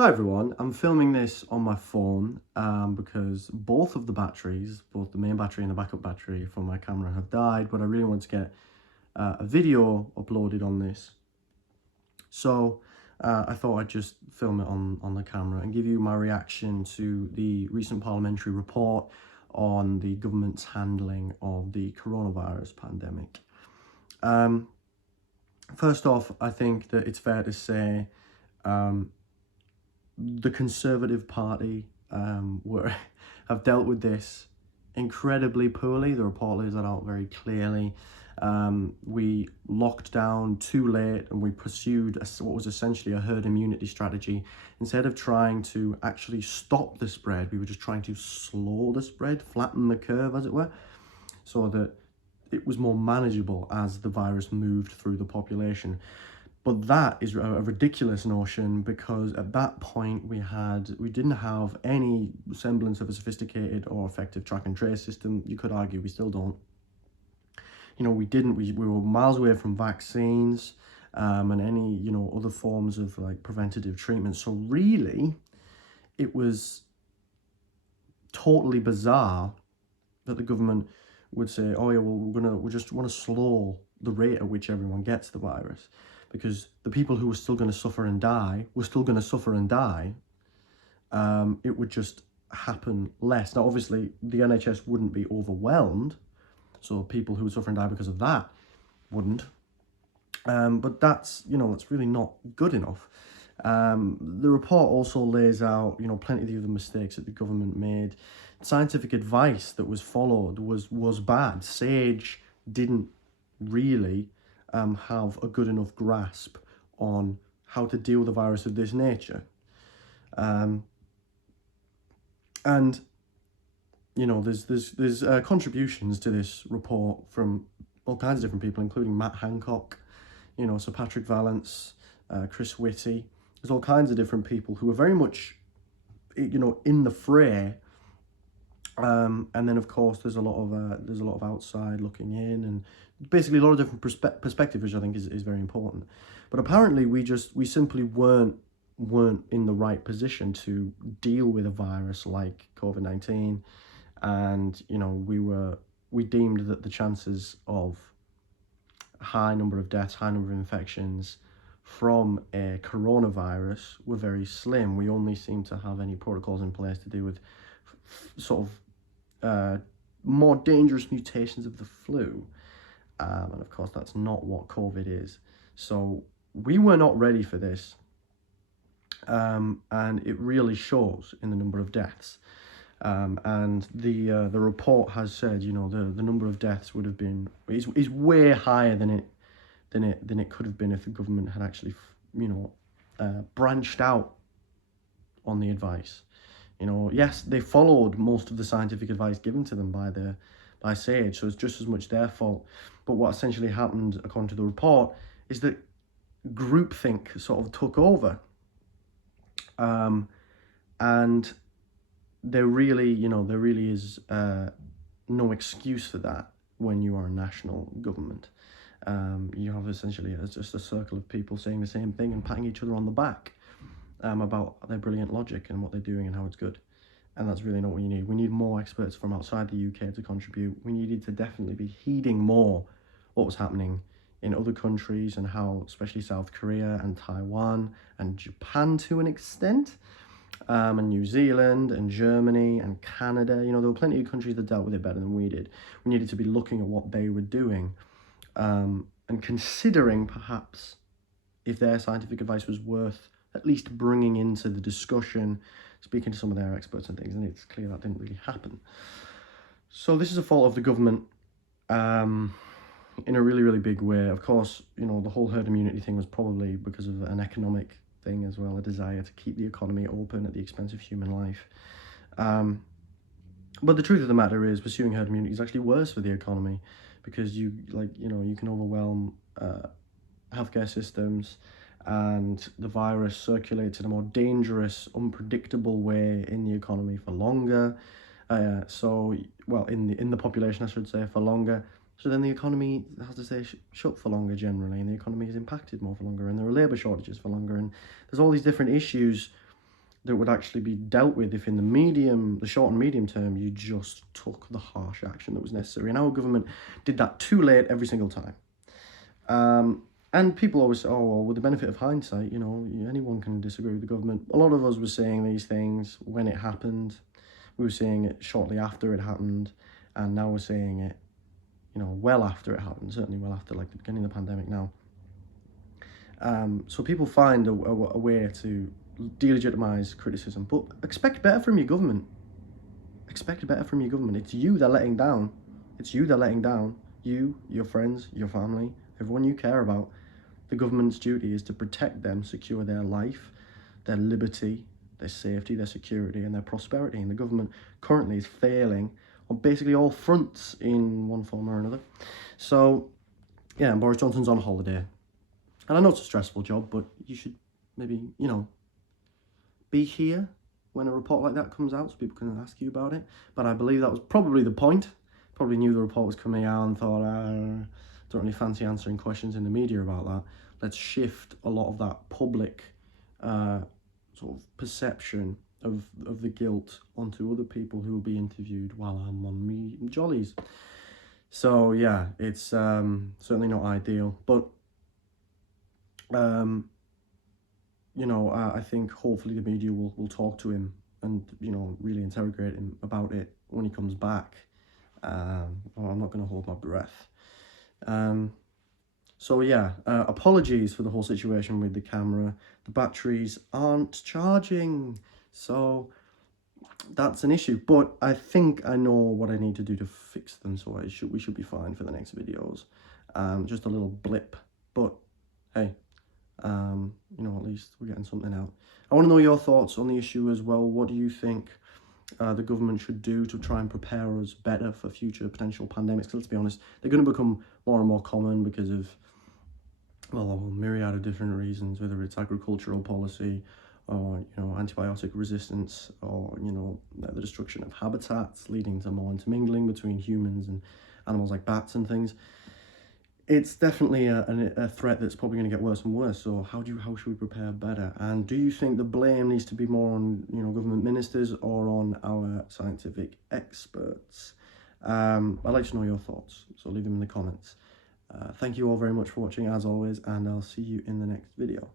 Hi everyone, I'm filming this on my phone because both of the batteries, both the main battery and the backup battery from my camera have died, but I really want to get a video uploaded on this. So I thought I'd just film it on the camera and give you my reaction to the recent parliamentary report on the government's handling of the coronavirus pandemic. First off, I think that it's fair to say the Conservative Party have dealt with this incredibly poorly. The report lays that out very clearly. We locked down too late and we pursued what was essentially a herd immunity strategy. Instead of trying to actually stop the spread, we were just trying to slow the spread, flatten the curve, as it were, so that it was more manageable as the virus moved through the population. But that is a ridiculous notion, because at that point we didn't have any semblance of a sophisticated or effective track and trace system. You could argue we still don't. We were miles away from vaccines and any, other forms of like preventative treatment. So really, it was totally bizarre that the government would say, oh yeah, well, we just want to slow the rate at which everyone gets the virus, because the people who were still going to suffer and die were still going to suffer and die. It would just happen less. Now, obviously, the NHS wouldn't be overwhelmed, so people who would suffer and die because of that wouldn't. But that's really not good enough. The report also lays out, plenty of the other mistakes that the government made. Scientific advice that was followed was bad. SAGE didn't really have a good enough grasp on how to deal with a virus of this nature. And there's contributions to this report from all kinds of different people, including Matt Hancock, Sir Patrick Vallance, Chris Whitty. There's all kinds of different people who are very much, in the fray. And then of course there's a lot of outside looking in, and basically a lot of different perspectives, which I think is very important. But apparently we simply weren't in the right position to deal with a virus like COVID-19, and we deemed that the chances of high number of deaths, high number of infections from a coronavirus were very slim. We only seemed to have any protocols in place to deal with sort of more dangerous mutations of the flu. And of course, that's not what COVID is. So we were not ready for this. And it really shows in the number of deaths. And the report has said, the number of deaths would have been is way higher than it could have been if the government had actually, branched out on the advice. Yes, they followed most of the scientific advice given to them by SAGE, so it's just as much their fault. But what essentially happened, according to the report, is that groupthink sort of took over, and there really is no excuse for that when you are a national government. You have essentially just a circle of people saying the same thing and patting each other on the back about their brilliant logic and what they're doing and how it's good. And that's really not what you need. We need more experts from outside the UK to contribute. We needed to definitely be heeding more what was happening in other countries, and how especially South Korea and Taiwan and Japan to an extent, and New Zealand and Germany and Canada, there were plenty of countries that dealt with it better than we did. We needed to be looking at what they were doing, and considering perhaps if their scientific advice was worth at least bringing into the discussion, speaking to some of their experts and things, and it's clear that didn't really happen. So this is a fault of the government in a really, really big way. Of course, the whole herd immunity thing was probably because of an economic thing as well, a desire to keep the economy open at the expense of human life. But the truth of the matter is, pursuing herd immunity is actually worse for the economy, because you can overwhelm healthcare systems, and the virus circulates in a more dangerous, unpredictable way in the economy for longer. In the population, I should say, for longer. So then the economy has to stay shut for longer generally, and the economy is impacted more for longer, and there are labour shortages for longer, and there's all these different issues that would actually be dealt with if in the short and medium term, you just took the harsh action that was necessary. And our government did that too late every single time. And people always say, oh, well, with the benefit of hindsight, you know, anyone can disagree with the government. A lot of us were saying these things when it happened. We were saying it shortly after it happened. And now we're saying it, you know, well after it happened, certainly well after, like, the beginning of the pandemic now. So people find a way to delegitimize criticism, but expect better from your government. Expect better from your government. It's you they're letting down. It's you they're letting down. You, your friends, your family, everyone you care about. The government's duty is to protect them, secure their life, their liberty, their safety, their security, and their prosperity. And the government currently is failing on basically all fronts in one form or another. So, yeah, and Boris Johnson's on holiday. And I know it's a stressful job, but you should maybe, you know, be here when a report like that comes out so people can ask you about it. But I believe that was probably the point. Probably knew the report was coming out and thought, don't really fancy answering questions in the media about that. Let's shift a lot of that public sort of perception of the guilt onto other people who will be interviewed while I'm on me jollies. So yeah, it's certainly not ideal, but you know, I think hopefully the media will talk to him and, you know, really interrogate him about it when he comes back. I'm not going to hold my breath. So yeah, apologies for the whole situation with the camera. The batteries aren't charging, so that's an issue. But I think I know what I need to do to fix them, so we should be fine for the next videos. Just a little blip, but hey. You know, at least we're getting something out. I want to know your thoughts on the issue as well. What do you think the government should do to try and prepare us better for future potential pandemics? Because let's be honest, they're going to become more and more common because of, well, a myriad of different reasons, whether it's agricultural policy or, you know, antibiotic resistance, or, you know, the destruction of habitats leading to more intermingling between humans and animals like bats and things. It's definitely a threat that's probably going to get worse and worse. So how should we prepare better? And do you think the blame needs to be more on, you know, government ministers or on our scientific experts? I'd like to know your thoughts, so leave them in the comments. Thank you all very much for watching as always, and I'll see you in the next video.